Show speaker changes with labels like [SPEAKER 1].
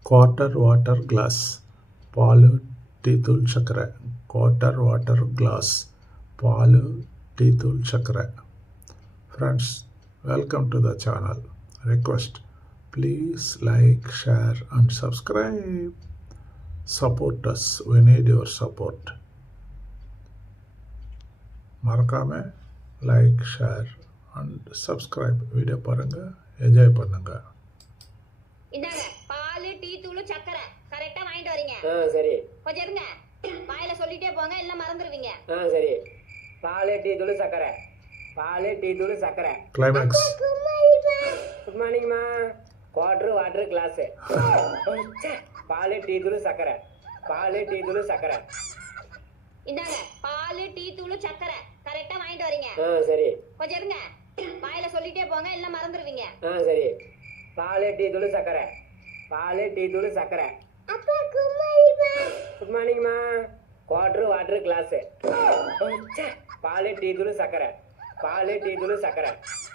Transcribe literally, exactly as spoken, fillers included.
[SPEAKER 1] quarter water glass, Balu டீத்தூள் சர்க்கரை. quarter water glass, Balu டீத்தூள் சர்க்கரை. Friends, welcome to the channel. Request, please like, share and subscribe. Support us, we need your support. மறக்காம like, share and subscribe. Video பாருங்க, enjoy பண்ணுங்க.
[SPEAKER 2] இந்தாங்க பால், tea தூள், சக்கரை கரெக்டா வாங்கிட்டு வரீங்க.
[SPEAKER 3] ஆ சரி.
[SPEAKER 2] கொஞ்சம் இருங்க, வாயில சொல்லிட்டே போங்க, இல்ல மறந்துடுவீங்க.
[SPEAKER 3] ஆ சரி. பால், டீ தூள், சக்கரை. பால், டீ தூள், சக்கரை.
[SPEAKER 1] கிளைமேக்ஸ்.
[SPEAKER 3] குட் மார்னிங்மா. Quarter water glass. பால், டீ தூள், சக்கரை. பால், டீ தூள், சக்கரை.
[SPEAKER 2] இந்தாங்க பால், டீ தூள், சக்கரை கரெக்டா வாங்கிட்டு வரீங்க.
[SPEAKER 3] ஆ சரி.
[SPEAKER 2] கொஞ்சம் இருங்க, வாயில சொல்லிட்டே போங்க, இல்ல மறந்துடுவீங்க.
[SPEAKER 3] ஆ சரி. பால், டீ தூள், சக்கரை. பால், டீ தூள், சக்கரை.
[SPEAKER 2] அப்பா குட் மார்னிங்மா.
[SPEAKER 3] குட் மார்னிங்மா. Quarter water glass. பால், டீ தூள், சக்கரை. பால், டீ தூள், சக்கரை.